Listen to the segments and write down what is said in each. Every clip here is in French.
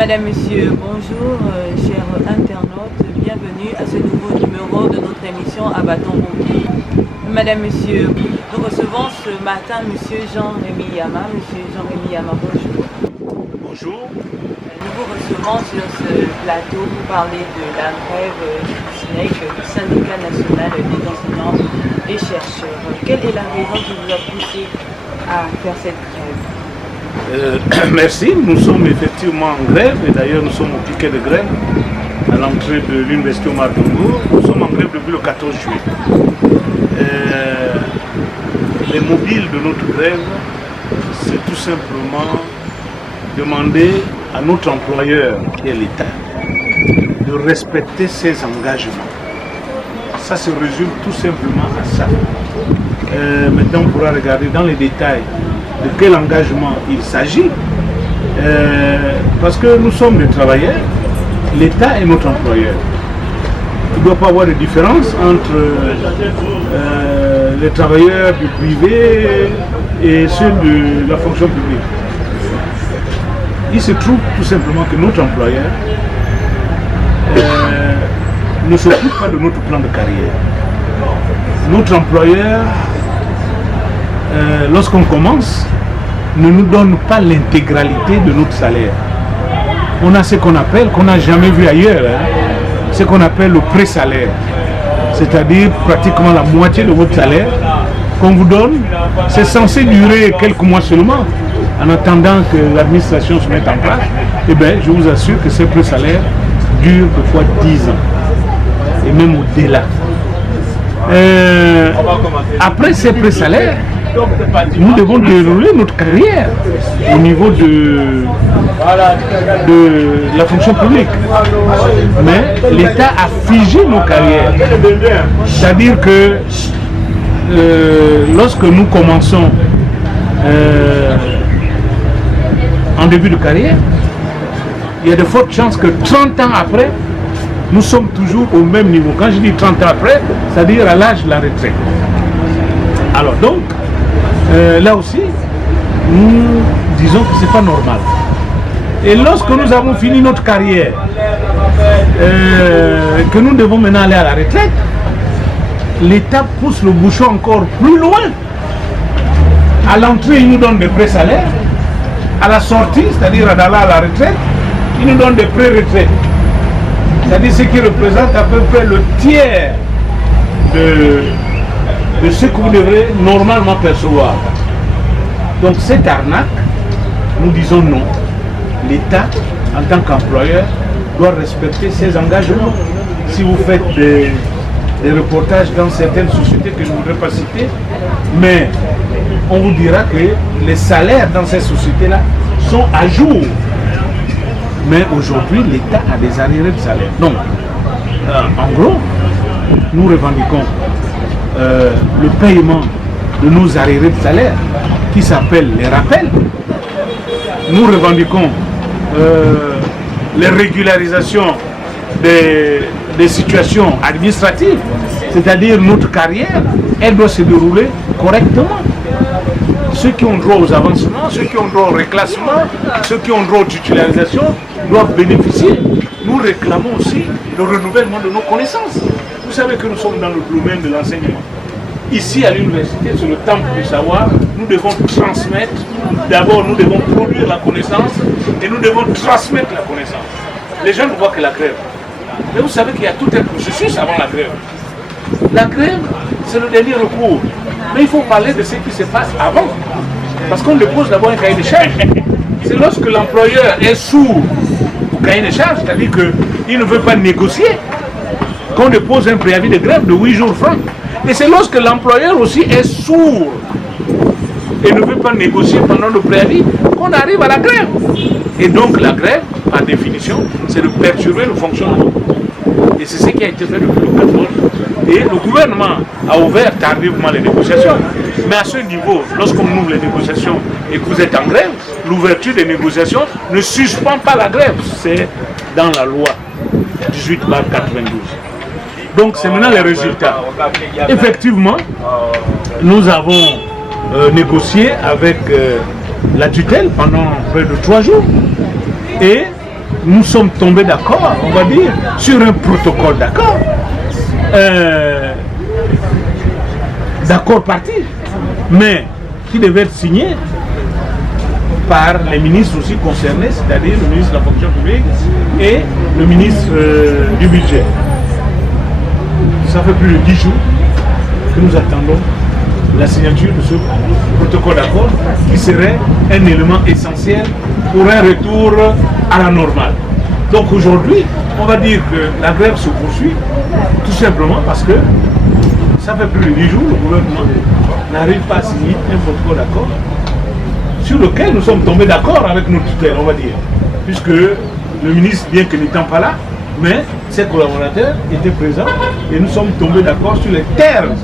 Madame, Monsieur, bonjour, chers internautes, bienvenue à ce nouveau numéro de notre émission à bâton rompu. Madame, Monsieur, nous recevons ce matin Monsieur Jean-Rémy Yama. Monsieur Jean-Rémy Yama, bonjour. Bonjour. Nous vous recevons sur ce plateau pour parler de la grève du SNEC, du Syndicat national des enseignants et chercheurs. Quelle est la raison qui vous a poussé à faire cette grève? Merci, nous sommes effectivement en grève et d'ailleurs nous sommes au piquet de grève à l'entrée de l'université Omar Bongo. Nous sommes en grève depuis le 14 juillet. Les mobiles de notre grève, c'est tout simplement demander à notre employeur, qui est l'État, de respecter ses engagements. Ça se résume tout simplement à ça. Maintenant, on pourra regarder dans les détails de quel engagement il s'agit. Parce que nous sommes des travailleurs, l'État est notre employeur. Il ne doit pas avoir de différence entre les travailleurs du privé et ceux de la fonction publique. Il se trouve tout simplement que notre employeur ne s'occupe pas de notre plan de carrière. Notre employeur, lorsqu'on commence, ne nous donne pas l'intégralité de notre salaire. On a ce qu'on appelle, qu'on n'a jamais vu ailleurs, ce qu'on appelle le pré-salaire. C'est-à-dire pratiquement la moitié de votre salaire qu'on vous donne. C'est censé durer quelques mois seulement, en attendant que l'administration se mette en place. Eh bien, je vous assure que ces pré-salaires durent des fois 10 ans, et même au-delà. Après ces pré-salaires, nous devons dérouler notre carrière au niveau de la fonction publique. Mais l'État a figé nos carrières. C'est-à-dire que lorsque nous commençons en début de carrière, il y a de fortes chances que 30 ans après, nous sommes toujours au même niveau. Quand je dis 30 ans après, c'est-à-dire à l'âge de la retraite. Alors donc, là aussi, nous disons que ce n'est pas normal. Et lorsque nous avons fini notre carrière, que nous devons maintenant aller à la retraite, l'État pousse le bouchon encore plus loin. À l'entrée, il nous donne des pré-salaires. À la sortie, c'est-à-dire à d'aller à la retraite, il nous donne des pré-retraites. C'est-à-dire ce qui représente à peu près le tiers de ce que vous devrez normalement percevoir. Donc cette arnaque, nous disons non. L'État, en tant qu'employeur, doit respecter ses engagements. Si vous faites des reportages dans certaines sociétés que je ne voudrais pas citer, mais on vous dira que les salaires dans ces sociétés-là sont à jour. Mais aujourd'hui, l'État a des arriérés de salaire. Donc, en gros, nous revendiquons le paiement de nos arriérés de salaire, qui s'appellent les rappels. Nous revendiquons les régularisations des situations administratives, c'est-à-dire notre carrière, elle doit se dérouler correctement. Ceux qui ont droit aux avancements, ceux qui ont droit au reclassement, ceux qui ont droit aux titularisations doivent bénéficier. Nous réclamons aussi le renouvellement de nos connaissances. Vous savez que nous sommes dans le domaine de l'enseignement. Ici à l'université, sur le temple du savoir, nous devons transmettre. D'abord, nous devons produire la connaissance et nous devons transmettre la connaissance. Les gens ne voient que la grève. Mais vous savez qu'il y a tout un processus avant la grève. La grève, c'est le dernier recours. Mais il faut parler de ce qui se passe avant. Parce qu'on dépose d'abord un cahier de charges. C'est lorsque l'employeur est sourd au cahier de charges, c'est-à-dire qu'il ne veut pas négocier, qu'on dépose un préavis de grève de 8 jours francs. Et c'est lorsque l'employeur aussi est sourd et ne veut pas négocier pendant le préavis qu'on arrive à la grève. Et donc la grève, par définition, c'est de perturber le fonctionnement. Et c'est ce qui a été fait depuis le 14. Et le gouvernement a ouvert tardivement les négociations. Mais à ce niveau, lorsqu'on ouvre les négociations et que vous êtes en grève, l'ouverture des négociations ne suspend pas la grève. C'est dans la loi 18/92. Donc c'est maintenant les résultats. Effectivement, nous avons négocié avec la tutelle pendant près de 3 jours. Et nous sommes tombés d'accord, on va dire, sur un protocole d'accord. D'accord parti, mais qui devait être signé par les ministres aussi concernés, c'est-à-dire le ministre de la fonction publique et le ministre du budget. Ça fait plus de 10 jours que nous attendons la signature de ce protocole d'accord qui serait un élément essentiel pour un retour à la normale. Donc aujourd'hui, on va dire que la grève se poursuit tout simplement parce que ça fait plus de 10 jours, le gouvernement n'arrive pas à signer un protocole d'accord sur lequel nous sommes tombés d'accord avec nos tutelles, on va dire. Puisque le ministre, bien que n'étant pas là, mais ses collaborateurs étaient présents et nous sommes tombés d'accord sur les termes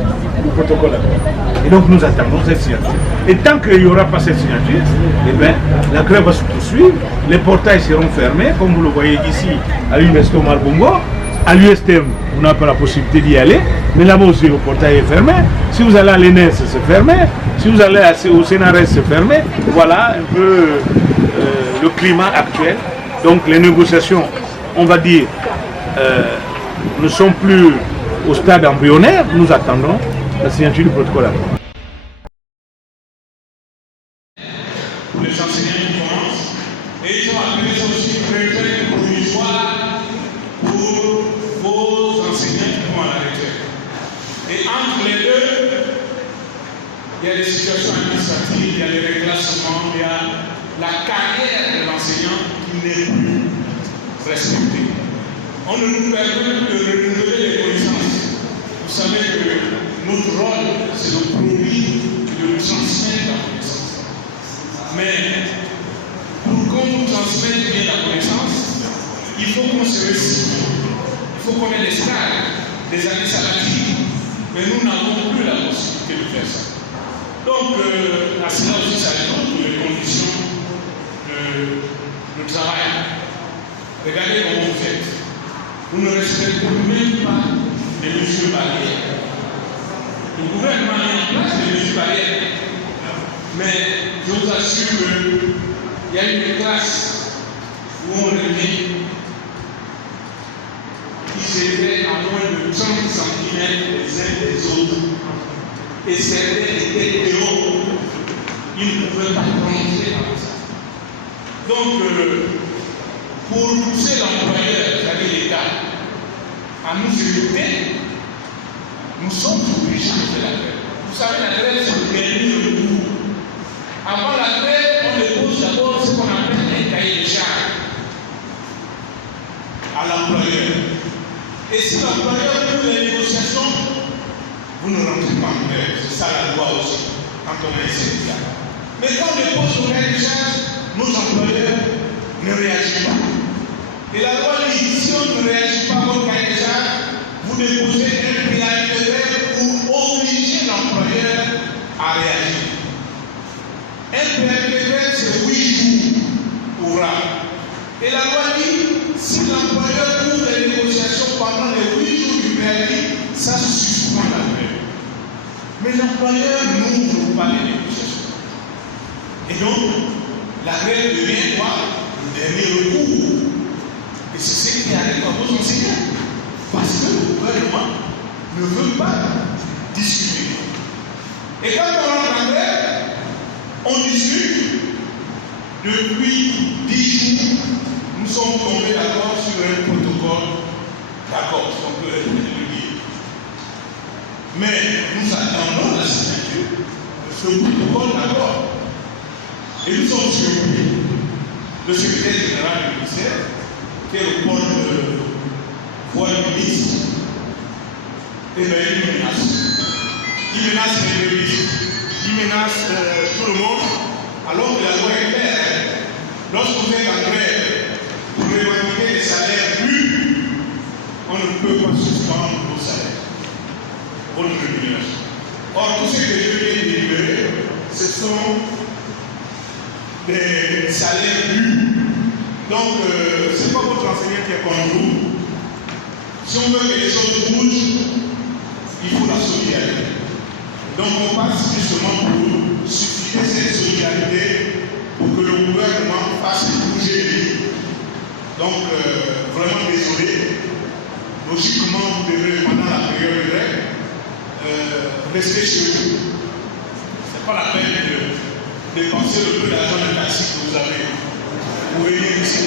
du protocole d'accord. Et donc nous attendons cette signature. Et tant qu'il n'y aura pas cette signature, eh bien, la grève va se poursuivre, les portails seront fermés, comme vous le voyez ici à l'Université Omar Bongo. À l'USTM, on n'a pas la possibilité d'y aller, mais là-bas aussi le portail est fermé. Si vous allez à l'ENES, c'est fermé. Si vous allez au CNRS, c'est fermé. Voilà un peu le climat actuel. Donc les négociations, on va dire, ne sont plus au stade embryonnaire. Nous attendons la signature du protocole. Pour les enseignants qui commencent, et ils ont appelé ça aussi retraite provisoire pour vos enseignants qui vont à la retraite. Et entre les deux, il y a des situations administratives, il y a les reclassements, il y a la carrière de l'enseignant qui n'est plus respectée. On ne nous permet plus de renouveler les connaissances. Vous savez que notre rôle, c'est de produire et de nous transmettre la connaissance. Mais pour qu'on nous transmette bien la connaissance, il faut qu'on se récite. Il faut qu'on ait des stages, des années sabbatiques. Mais nous n'avons plus la possibilité de faire ça. Donc, à cela aussi, ça ajoute les conditions de travail. Regardez comment vous faites. Vous ne respectez même pas les mesures barrières. Le gouvernement a mis en place des mesures barrières. Mais je vous assure qu'il y a une classe où on remet qui s'élevait à moins de 30 cm les uns des autres. Et certains étaient dehors. Ils ne pouvaient pas rentrer dans ça. Donc, pour pousser l'employeur, c'est-à-dire l'État, à nous écouter, nous sommes obligés de faire la grève. Vous savez, la grève, c'est le dernier recours. Avant la grève, on dépose d'abord ce qu'on appelle un cahier de charges à l'employeur. Et si l'employeur veut les négociations, vous ne rentrez pas en grève. C'est ça la loi aussi, quand on a un syndicat. Mais quand on dépose le cahier de charges, nos employeurs ne réagissent pas. Et la loi dit, si on ne réagit pas au cahier de charges, vous déposez un préavis de grève pour obliger l'employeur à réagir. Un préavis de grève, c'est 8 jours ouvrable. Et la loi dit, si l'employeur ouvre les négociations pendant les 8 jours du préavis, ça suspend la grève. Mais l'employeur n'ouvre pas les négociations. Et donc, la grève devient quoi? Le dernier recours. Et c'est ce qui arrive à nos enseignants. Parce que le gouvernement ne veut pas discuter. Et quand on rentre en grève, on discute. Depuis 10 jours, nous sommes tombés d'accord sur un protocole d'accord, si on peut le dire. Mais nous attendons la signature de ce protocole d'accord. Et nous sommes surpris. Le secrétaire général du ministère, qui est le porte-voix du ministre, eh bien, il menace. Il menace les ministres. Il menace tout le monde, alors que la loi est claire. Lorsque vous êtes en grève pour revendiquer des salaires plus, on ne peut pas suspendre vos salaires, votre rémunération. Or, tout ce que je viens de délivrer, ce sont des salaires plus. Donc, ce n'est pas votre enseignant qui est contre nous. Si on veut que les choses bougent, il faut la solidarité. Donc, on passe justement pour susciter cette solidarité pour que le gouvernement fasse bouger les lignes. Donc, vraiment désolé. Logiquement, vous devrez, pendant la période de grève, rester chez vous. Ce n'est pas la peine de dépenser le peu d'argent de taxi que vous avez. Vous venez ici.